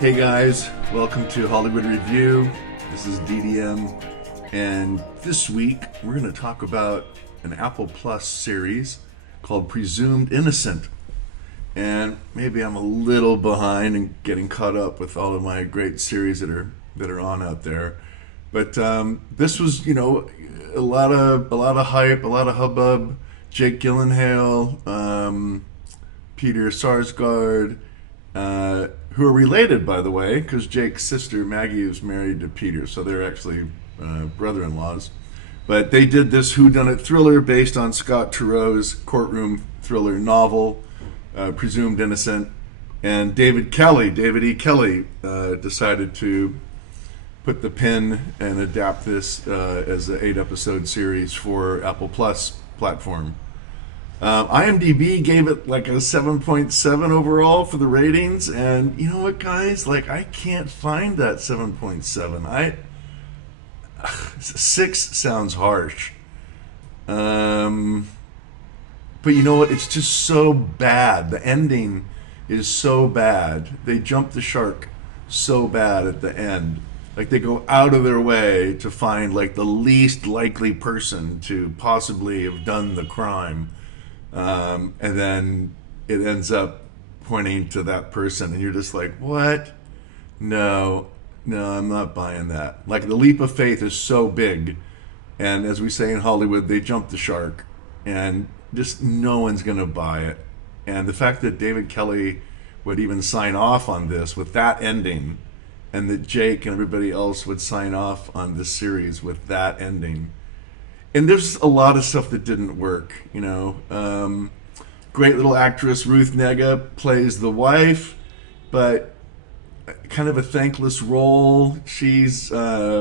Hey guys, welcome to Hollywood Review. This is DDM, and this week we're going to talk about an Apple Plus series called Presumed Innocent. And maybe I'm a little behind in getting caught up with all of my great series that are on out there. But this was, a lot of hype, a lot of hubbub. Jake Gyllenhaal, Peter Sarsgaard, who are related, by the way, because Jake's sister Maggie is married to Peter, so they're actually brother-in-laws. But they did this whodunit thriller based on Scott Turow's courtroom thriller novel, Presumed Innocent. And David E. Kelly, decided to put the pen and adapt this as an 8-episode series for Apple Plus platform. IMDb gave it like a 7.7 overall for the ratings, and you know what, guys? Like, I can't find that 7.7. 6 sounds harsh. But you know what? It's just so bad. The ending is so bad. They jump the shark so bad at the end. Like, they go out of their way to find like the least likely person to possibly have done the crime. And then it ends up pointing to that person, and you're just like, what? No, I'm not buying that. Like, the leap of faith is so big, and as we say in Hollywood, they jump the shark, and just no one's gonna buy it. And the fact that David Kelly would even sign off on this with that ending, and that Jake and everybody else would sign off on this series with that ending. And there's a lot of stuff that didn't work, Great little actress Ruth Negga plays the wife, but kind of a thankless role. She's, black,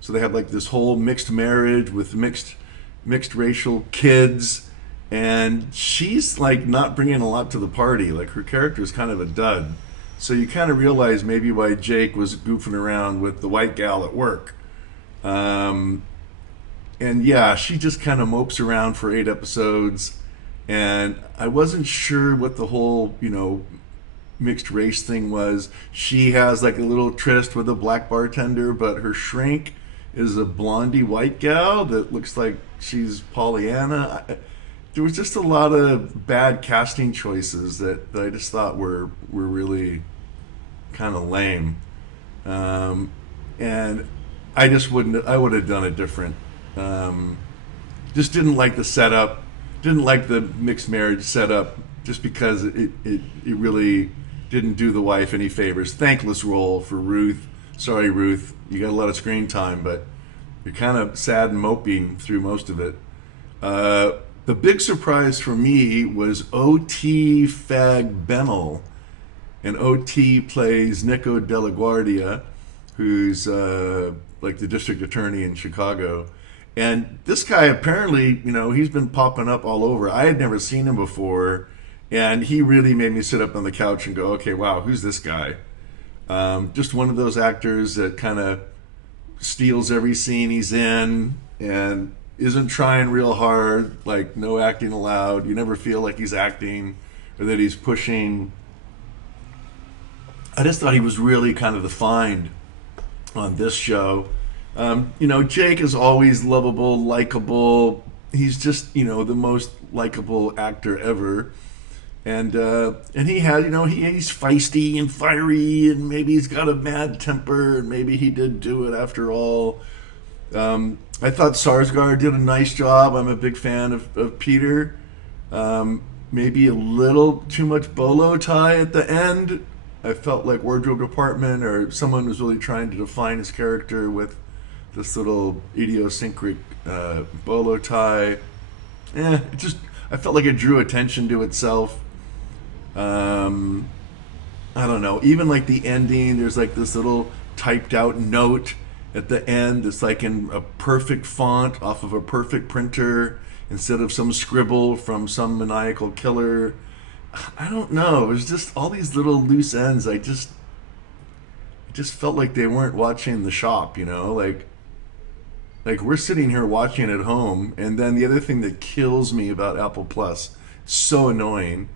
so they have like this whole mixed marriage with mixed racial kids, and she's like not bringing a lot to the party. Like, her character is kind of a dud. So you kind of realize maybe why Jake was goofing around with the white gal at work. And yeah, she just kind of mopes around for 8 episodes, and I wasn't sure what the whole, mixed race thing was. She has like a little tryst with a black bartender, but her shrink is a blondie white gal that looks like she's Pollyanna. There was just a lot of bad casting choices that I just thought were really kind of lame. And I would have done it different. Just didn't like the setup, didn't like the mixed marriage setup, just because it really didn't do the wife any favors. Thankless role for Ruth. Sorry, Ruth, you got a lot of screen time, but you're kind of sad and moping through most of it. The big surprise for me was O.T. Fagbenle, and O.T. plays Nico Delaguardia, who's like the district attorney in Chicago. And this guy, apparently, he's been popping up all over. I had never seen him before, and he really made me sit up on the couch and go, okay, wow, who's this guy? Just one of those actors that kind of steals every scene he's in and isn't trying real hard, like no acting allowed. You never feel like he's acting or that he's pushing. I just thought he was really kind of the find on this show. Jake is always lovable, likable. He's just, the most likable actor ever. And he had, he's feisty and fiery, and maybe he's got a mad temper, and maybe he did do it after all. I thought Sarsgaard did a nice job. I'm a big fan of Peter. Maybe a little too much bolo tie at the end. I felt like wardrobe department or someone was really trying to define his character with this little idiosyncratic bolo tie. I felt like it drew attention to itself. I don't know. Even like the ending, there's like this little typed out note at the end. It's like in a perfect font off of a perfect printer instead of some scribble from some maniacal killer. I don't know. It was just all these little loose ends. I just felt like they weren't watching the shop, like we're sitting here watching at home. And then the other thing that kills me about Apple Plus, so annoying,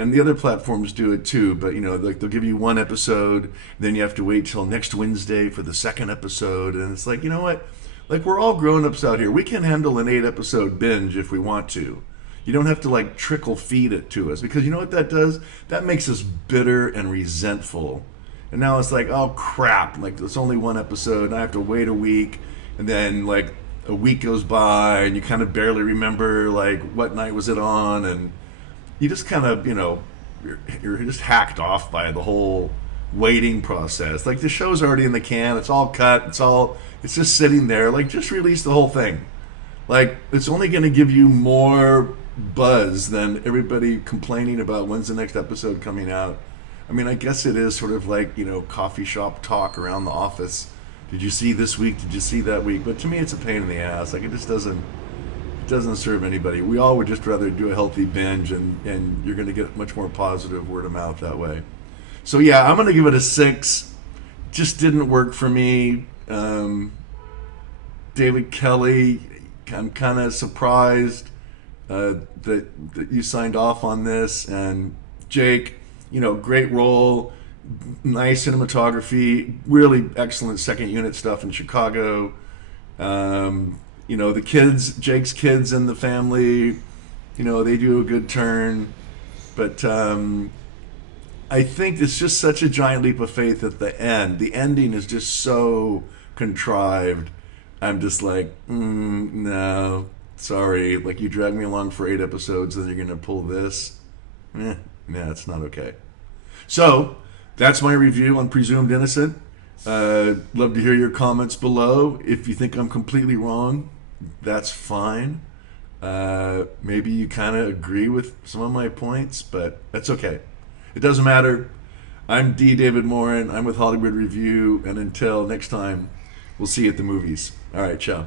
and the other platforms do it too. But like they'll give you one episode, then you have to wait till next Wednesday for the second episode, and it's like, you know what? Like, we're all grown-ups out here. We can handle an 8-episode binge if we want to. You don't have to like trickle feed it to us, because you know what that does? That makes us bitter and resentful. And now it's like, oh crap! Like, it's only one episode, and I have to wait a week, and then like a week goes by, and you kind of barely remember like what night was it on, and you just kind of, you're just hacked off by the whole waiting process. Like, the show's already in the can, it's all cut, it's just sitting there. Like, just release the whole thing. Like, it's only going to give you more buzz than everybody complaining about when's the next episode coming out. I mean, I guess it is sort of like, coffee shop talk around the office. Did you see this week? Did you see that week? But to me, it's a pain in the ass. Like, it just doesn't serve anybody. We all would just rather do a healthy binge, and you're going to get much more positive word of mouth that way. So yeah, I'm going to give it a 6. Just didn't work for me. David Kelly, I'm kind of surprised that you signed off on this. And Jake, great role, nice cinematography, really excellent second unit stuff in Chicago. The kids, Jake's kids and the family, they do a good turn. But I think it's just such a giant leap of faith at the end. The ending is just so contrived. I'm just like, no, sorry. Like, you dragged me along for 8 episodes, then you're going to pull this. It's not okay. So, that's my review on Presumed Innocent. Love to hear your comments below. If you think I'm completely wrong, that's fine. Maybe you kind of agree with some of my points, but that's okay. It doesn't matter. I'm D. David Morin. I'm with Hollywood Review, and until next time, we'll see you at the movies. All right, ciao.